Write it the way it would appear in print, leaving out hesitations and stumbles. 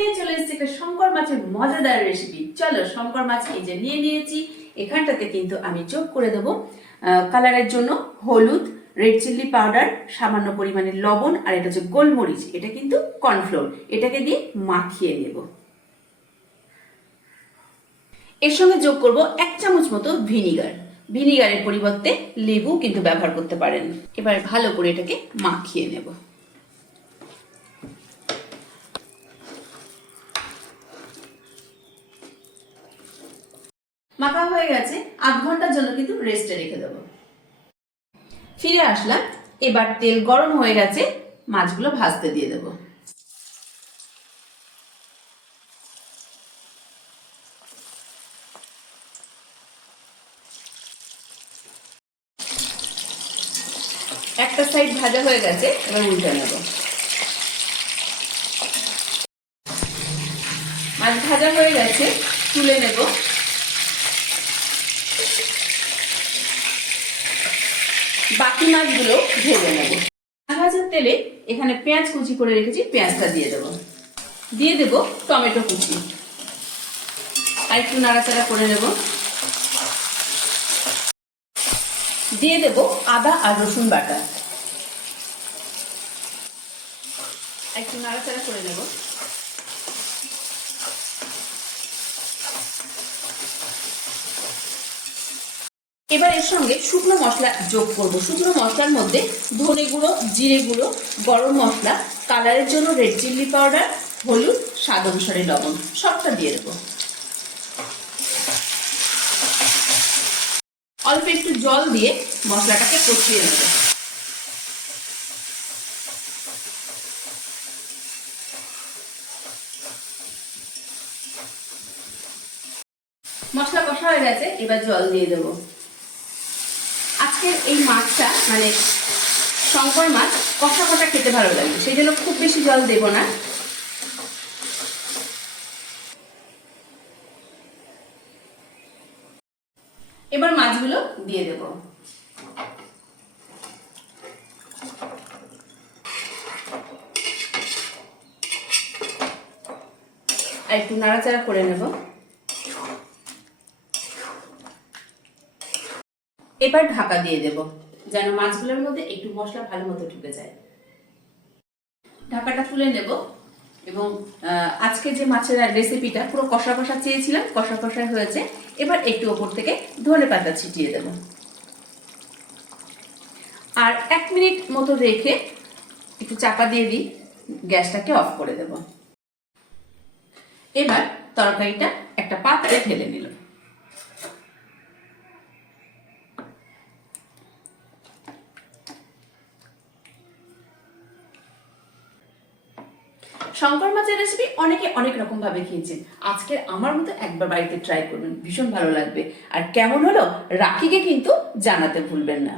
নিয়ে চলে এসেছি একটা শঙ্কর মাছের মজাদার রেসিপি। চলো, শঙ্কর মাছ এই যে নিয়ে নিয়েছি, এখানটাতে কিন্তু আমি যোগ করে দেবো কালারের জন্য হলুদ, রেড চিলি পাউডার, সামান্য পরিমাণে লবণ, আর এটা হচ্ছে গোলমরিচ, এটা কিন্তু কর্নফ্লোর। এটাকে দিয়ে মাখিয়ে নেব। এর সঙ্গে যোগ করব 1 চামচ মতো ভিনিগার। ভিনিগারের পরিবর্তে লেবু কিন্তু ব্যবহার করতে পারেন। এবার ভালো করে এটাকে মাখিয়ে নেব। মাখা হয়ে গেছে, আধ ঘন্টার জন্য কিন্তু রেস্টে রেখে দেবো। ফিরে আসলাম, এবার তেল গরম হয়ে গেছে, মাছগুলো ভাজতে দিয়ে দেবো। একটা সাইড ভাজা হয়ে গেছে, এবার উল্টে নেব। মাছ ভাজা হয়ে গেছে, তুলে নেব। বাকি মাছগুলো ভেজে নেব। ভাজার তেলে এখানে পেঁয়াজ কুচি করে রেখেছি, পেঁয়াজটা দিয়ে দেব। দিয়ে দেব টমেটো কুচি, আর একটু নাড়াচাড়া করে নেব। দিয়ে দেব আদা আর রসুন বাটা, একটু নাড়াচাড়া করে নেব। এবার এর সঙ্গে শুকনো মশলা যোগ করব। শুকনো মশলার মধ্যে ধনে গুঁড়ো, জিরে গুঁড়ো, গরম মশলা, কালারের জন্য রেড চিলি পাউডার, হলুদ, স্বাদ অনুসারে লবণ, সবটা দিয়ে দেবো। অল্প একটু জল দিয়ে মশলাটাকে কষিয়ে নেব। মশলা কষা হয়ে গেছে, এবার জল দিয়ে দেবো। আজকের এই মাছটা মানে শঙ্কর মাছ কষা কষা খেতে ভালো লাগে, সেই জন্য খুব বেশি জল দেব না। এবার মাছগুলো দিয়ে দেব। আর একটু নাড়াচাড়া করে নেব। এবার ঢাকা দিয়ে দেব, যেন মাছগুলোর মধ্যে একটু মশলা ভালো মতো ঢুকে যায়। ঢাকাটা তুলে নেব এবং আজকে যে মাছের রেসিপিটা পুরো কষা কষা চেয়েছিলাম, কষা কষা হয়েছে। এবার একটু ওপর থেকে ধনেপাতা ছিটিয়ে দেব, আর 1 মিনিট মতো রেখে একটু চাপা দিয়ে দিই, গ্যাসটাকে অফ করে দেব। এবার তরকারিটা একটা পাত্রে ঢেলে নিলাম। শঙ্কর মাছের রেসিপি অনেকে অনেক রকম ভাবে খেয়েছেন, আজকে আমার মতো একবার বাড়িতে ট্রাই করবেন, ভীষণ ভালো লাগবে। আর কেমন হলো রাখিকে কিন্তু জানাতে ভুলবেন না।